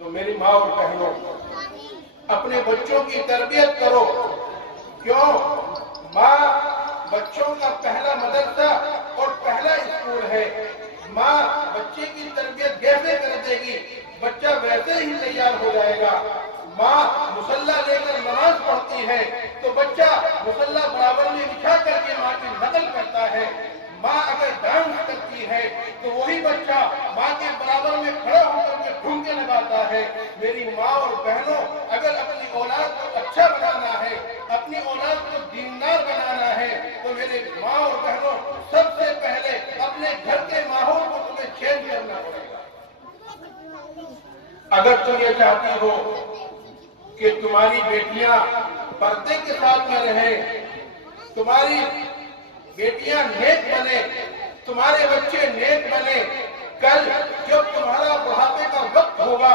تو میری ماں اور بہنوں، اپنے بچوں کی تربیت کرو. کیوں؟ ماں بچوں کا پہلا مدرسہ اور پہلا اسکول ہے. ماں بچے کی تربیت جیسے کر دے گی بچہ ویسے ہی تیار ہو جائے گا. ماں مصلی لے کر نماز پڑھتی ہے تو بچہ مصلی برابر میں بچھا کر کے ماں کی نقل کرتا ہے. ماں اگر ڈانس کرتی ہے تو وہی بچہ ماں کے برابر میں کھڑا ہو کر کے ٹھمکے لگاتا ہے. میری ماں اور بہنوں، اگر اپنی اولاد کو اچھا بنانا ہے، اپنی اولاد کو دیندار بنانا ہے، تو میرے ماں اور بہنوں، سب سے پہلے اپنے گھر کے ماحول کو تمہیں چینج کرنا پڑے گا. اگر تم یہ چاہتی ہو کہ تمہاری بیٹیاں پردے کے ساتھ میں رہیں، تمہاری بیٹیاں نیک بنے، تمہارے بچے نیک بنے، کل جب تمہارا بڑھاپے کا وقت ہوگا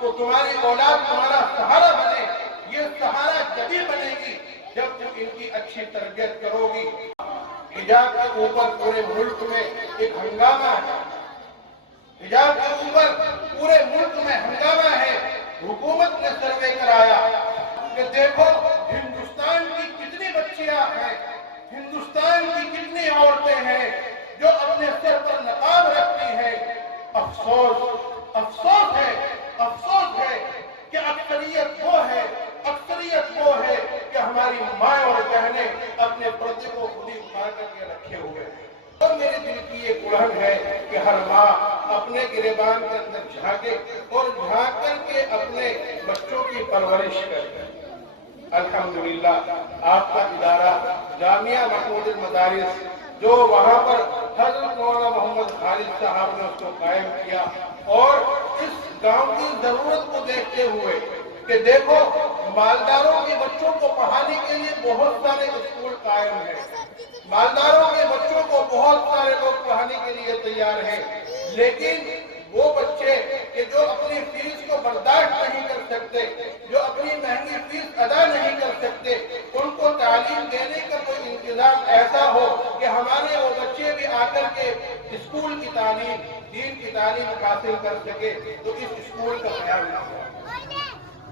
تو تمہاری اولاد تمہارا سہارا بنے. یہ سہارا جبھی بنے گی جب تم ان کی اچھی تربیت کرو گی. حجاب کے اوپر پورے ملک میں ایک ہنگامہ ہے. حجاب کے اوپر پورے ملک میں ہنگامہ ہے. حکومت نے سروے کرایا کہ دیکھو ہندوستان کی کتنی بچیاں ہیں، ہندوستان کی کتنی عورتیں ہیں جو اپنے سر پر نقاب رکھتی ہیں. افسوس افسوس ہے، افسوس ہے کہ اکثریت وہ ہے کہ ہماری ماں اور بہنیں اپنے پردے کو خود ہی اتار کر کے رکھے ہوئے ہیں. اور میرے دل کی یہ اڑن ہے کہ ہر ماں اپنے گریبان کے اندر جھانکے اور جھانک کر کے اپنے بچوں کی پرورش کرے. الحمدللہ آپ کا ادارہ جامعہ محمود المدارس، جو وہاں پر حضرت مولانا محمد خالد صاحب نے اس کو قائم کیا، اور اس گاؤں کی ضرورت کو دیکھتے ہوئے کہ دیکھو مالداروں کے بچوں کو پڑھانے کے لیے بہت سارے اسکول قائم ہیں، مالداروں کے بچوں کو بہت سارے لوگ پڑھانے کے لیے تیار ہیں، لیکن وہ بچے کہ جو اپنی فیس کو برداشت نہیں کر سکتے، جو اپنی مہنگی فیس ادا نہیں کر سکتے، ان کو تعلیم دینے کا کوئی انتظام ایسا ہو کہ ہمارے وہ بچے بھی آ کر کے اسکول کی تعلیم، دین کی تعلیم حاصل کر سکے، تو اس اسکول کا قیام ہوا.